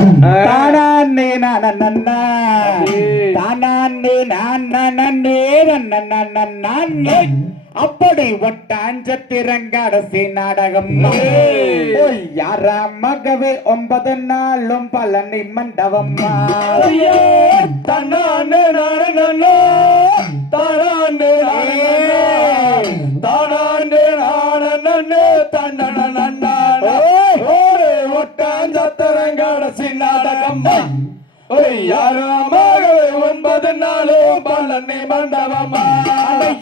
தானே நானே தானே நானே அப்படி ஒட்டாஞ்சத்திரங்கடசி நாடகம் யாரா மகவே 9 நாளும் பழனி மண்டபம் தானே நானே தானே தானே நானே தன்னே ஒட்டாஞ்சத்திரங்கடசி நாடகம் யாரமாகவே 9 நாளும் பழனி மண்டபமா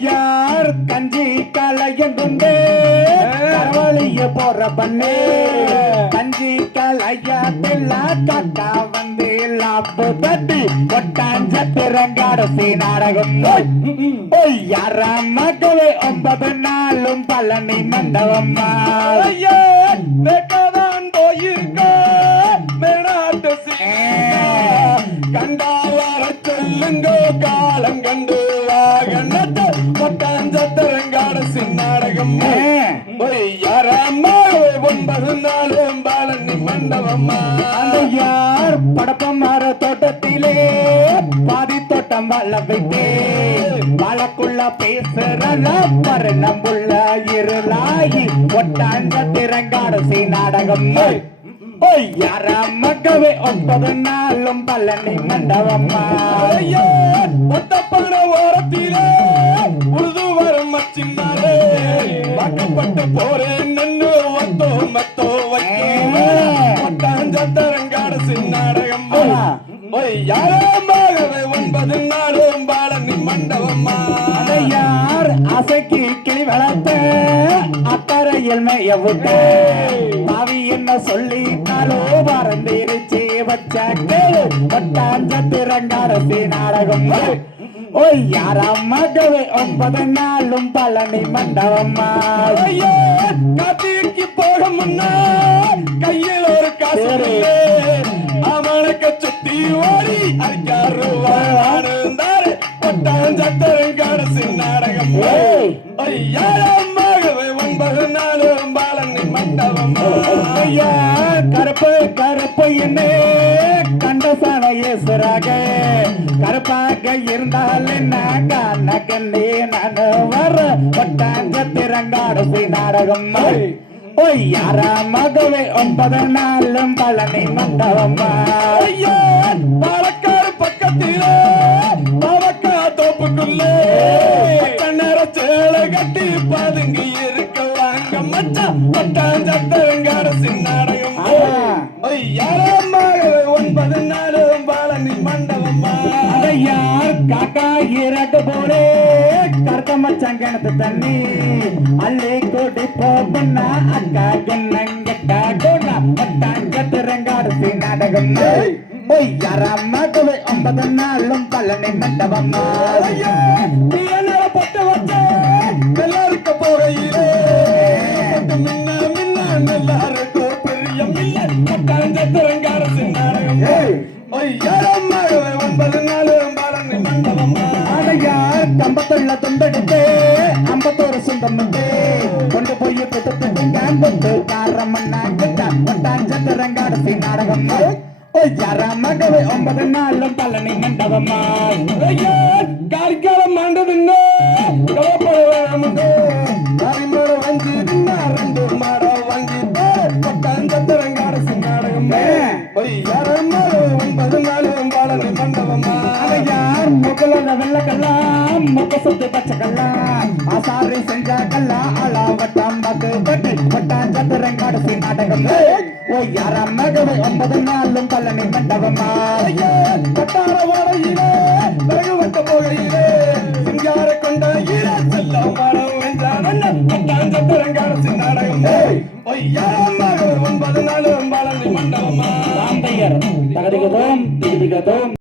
யார் கஞ்சி கலையுண்டு கரவழிய போற பண்ணே கஞ்சி கலையத்தில்ல கட்டா வந்து லாப்பு தட்டி ஒட்டாஞ்சத்திரங்கடசி நாடகம் யாரமாகவே 9 நாளும் பழனி மண்டபம் வெட்டதான் போயிருக்க மேனாட்டு கண்டாவார சொல்லுங்க காலம் கண்டு வாகனத்தை ஒட்டாஞ்சத்திரங்கடசி நாடகம் யாரம்மாவே 9 நாளும் பழனி மண்டபம்மா யார் படப்பமார தோட்டத்திலே பாதி தோட்டம் வள வைத்தே வாழக்குள்ள பேசுற பரணமுள்ள இருளாகி ஒட்டாஞ்சத்திரங்கடசி நாடகம் யாரமகவே 9 நாளும் பழனி மண்டபம்மா ஒத்தப்பட ஓரத்திலே உருது வரும் மச்சின்னாலே வாக்கப்பட்டு போறேன் நன்னு வந்தோ மத்தோ ஒட்டாஞ்சத்திரங்கடசி நாடகம் யாரமாகவே 9 நாளும் பழனி மண்டபம்மா யார் அசைக்கு கிளி வளர்த்த அக்கறையில் மேய விட்டு பாவி என்ன சொல்லினாலோ பறந்திருச்சு வச்ச கேளு ஒட்டாஞ்சத்திரங்கடசி நாடகம் யாரமகவே 9 நாளும் பழனி மண்டபம்மா காத்திக்கு போக முன்னா கையில் ஒரு காசு அவனுக்கு சுத்தி ஓடி அரிக்காருவாரு ஒட்டாஞ்சத்திரங்கடசி நாடகம் யாரமாகவே 9 நாளும் பழனி மண்டபம் கருப்பு கருப்பு என்ன கண்டசான ஏசுறாக கருப்பாக இருந்தால் என்ன கண்ணே நான் வர ஒட்டாஞ்சத்திரங்கடசி நாடகம் யாரமகவே 9 நாளும் பழனி மண்டபம் பாலக்காடு பக்கத்திலே பாவக்கா தோப்புக்குள்ளே நேர சேலை கட்டி பதுங்கி இருக்க வாங்க மச்சான் ஒட்டாஞ்சத்திரங்கடசி நாடகம் யாரம்மாகவே 9 நாளும் பழனி மண்டபம்மா யார் காக்கா இறட்டு போலே கருத்த மச்சான் கிணத்து தண்ணி அள்ளி கூட்டி போனா அக்கா என்னங்கட்டா கோனா ஒட்டாஞ்சத்திரங்கடசி நாடகம் யாரமகவே 9 நாளும் பழனி மண்டபம் பட்டு வச்ச எல்லாருக்க போகையிலே மின்ன மின்ன எல்லாருக்கும் பிரியம் இல்லை ஒட்டாஞ்சத்திரங்கடசி நாடகம் யாரம்மாகவே 9 நாளும் பழனி மண்டபம் யார் கம்பத்துள்ள துண்டெடுத்து 51 சொந்தம் கொண்டு போய் பெற்று காரமண்ணா ஒட்டாஞ்சத்திரங்கடசி நாடகம் யாரமகவே 9 நாளும் பழனி மண்டபம் காரிக்காலம் ஆண்டதுன்னு கலப்பட வஞ்சி 2 மாடம் வாங்கி ஒட்டாஞ்சத்திரங்கடசி நாடகம் யாரம்மாகவே 9 நாளும் பழனி மண்டபம் யார் முகலத வெள்ளக்கல்லாம் முக சொத்து பச்சைக்கல்லாம் ஆசாரி செஞ்ச கல்லா அளாவட்டம் பத்து பட்டி ஒட்டாஞ்சத்திரங்கடசி நாடகம் யாரமகவே 9 நாளும் பழனி மண்டபம் கட்டார ஓடையிலே பிறகு வட்ட போகையிலே சிங்கார கொண்ட ஈர செல்ல மரம் வென்றான் ஒட்டாஞ்சத்திரங்கடசி நாடகம் யாரம்மாகவே 9 நாளும் பழனி மண்டபம் தகதிகதோம்